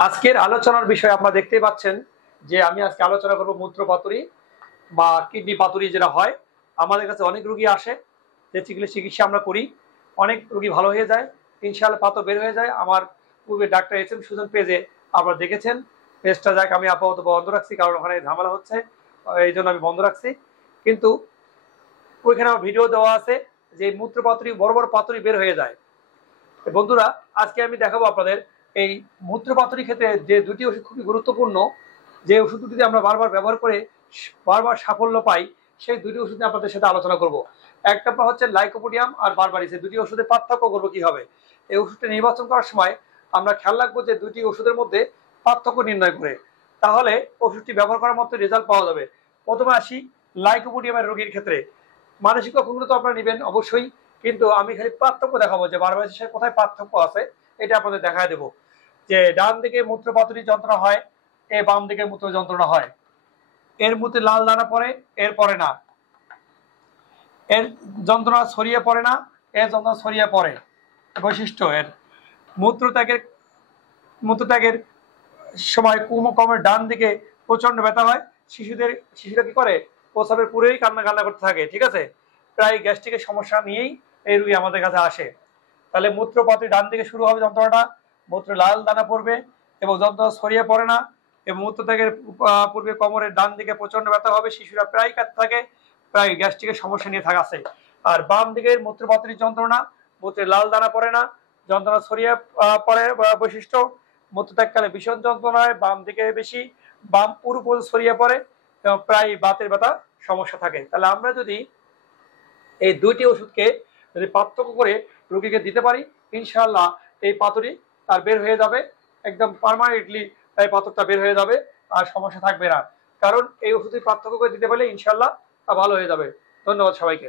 আজকের আলোচনার বিষয় আপনারা দেখতেই পাচ্ছেন যে আমি আজকে আলোচনা করব মূত্র পাতুরি বা কিডনি পাতুরি যেটা হয়। আমাদের কাছে অনেক রোগী আসে, যে চিকিৎসা আমরা করি, অনেক রোগী ভালো হয়ে যায়, ইনশাআল্লাহ পাথর বের হয়ে যায়। আমার পূর্বে ডাক্তার এস এম সুজন পেজে আপনারা দেখেছেন, পেজটা যাক আমি আপাতত বন্ধ রাখছি কারণ ওখানে ঝামেলা হচ্ছে, এই জন্য আমি বন্ধ রাখছি। কিন্তু ওইখানে আমার ভিডিও দেওয়া আছে যে মূত্র পাতুরি, বড় বড় পাতুরি বের হয়ে যায়। বন্ধুরা, আজকে আমি দেখাবো আপনাদের এই মূত্র পাথরের ক্ষেত্রে যে দুটি ওষুধ খুবই গুরুত্বপূর্ণ, যে ওষুধ দুটি আমরা বারবার ব্যবহার করে বারবার সাফল্য পাই, সেই দুটি ওষুধ নিয়ে আপনাদের সাথে আলোচনা করব। একটা হচ্ছে লাইকোপোডিয়াম আর বারবারিস, এই দুটি ওষুধের পার্থক্য করবো কি হবে। এই ওষুধটা নির্বাচন করার সময় আমরা খেয়াল রাখবো যে দুটি ওষুধের মধ্যে পার্থক্য নির্ণয় করে, তাহলে ওষুধটি ব্যবহার করার মতো রেজাল্ট পাওয়া যাবে। প্রথমে আসি লাইকোপোডিয়ামের রোগীর ক্ষেত্রে। মানসিক অক্ষমতা তো আপনারা নেবেন অবশ্যই, কিন্তু আমি খালি পার্থক্য দেখাবো যে বারবারিসের কোথায় পার্থক্য আছে, এটা আপনাদের দেখায় দেবো। যে ডান দিকে মূত্রপাথরী যন্ত্রণা হয়, এ বাম দিকে মূত্র যন্ত্রণা হয়। এর মধ্যে লাল দানা পড়ে, এর পরে না। এর যন্ত্রণা ছড়িয়ে পড়ে না, এর যন্ত্রণা ছড়িয়ে পড়ে। বৈশিষ্ট্য এর মূত্রত্যাগের সময় কমের ডান দিকে প্রচন্ড ব্যথা হয়। শিশুরা কি করে, প্রস্রাবের পুরেই কান্না করতে থাকে, ঠিক আছে। প্রায় গ্যাস্ট্রিকের সমস্যা নিয়েই এই রোগী আমাদের কাছে আসে। তাহলে মূত্রপাথরী ডান দিকে শুরু হবে যন্ত্রণাটা, মূত্রে লাল দানা পড়বে এবং যন্ত্রণা ছড়িয়ে পড়ে না, এবং মূত্রত্যাগের পূর্বে কোমরের ডান দিকে প্রচন্ড ব্যথা হবে। শিশুরা প্রায় কাঁদতে থাকে, প্রায় গ্যাস্ট্রিকের সমস্যা নিয়ে আছে। আর বাম দিকের মূত্রপাথরী যন্ত্রণা, মূত্রে লাল দানা পড়ে না, যন্ত্রণা ছড়িয়ে পড়ে। বৈশিষ্ট্য, মূত্রত্যাগকালে ভীষণ যন্ত্রণা হয়, বাম দিকে বেশি, বাম পুরোপুরি ছড়িয়ে পড়ে এবং প্রায় বাতের ব্যথা সমস্যা থাকে। তাহলে আমরা যদি এই দুইটি ওষুধকে যদি পার্থক্য করে রোগীকে দিতে পারি, ইনশাআল্লাহ এই পাথরই তার বের হয়ে যাবে, একদম পার্মানেন্টলি এই পাথরটা বের হয়ে যাবে, আর সমস্যা থাকবে না। কারণ এই ওষুধের পার্থক্য করে দিতে পারলে ইনশাআল্লাহ তা ভালো হয়ে যাবে। ধন্যবাদ সবাইকে।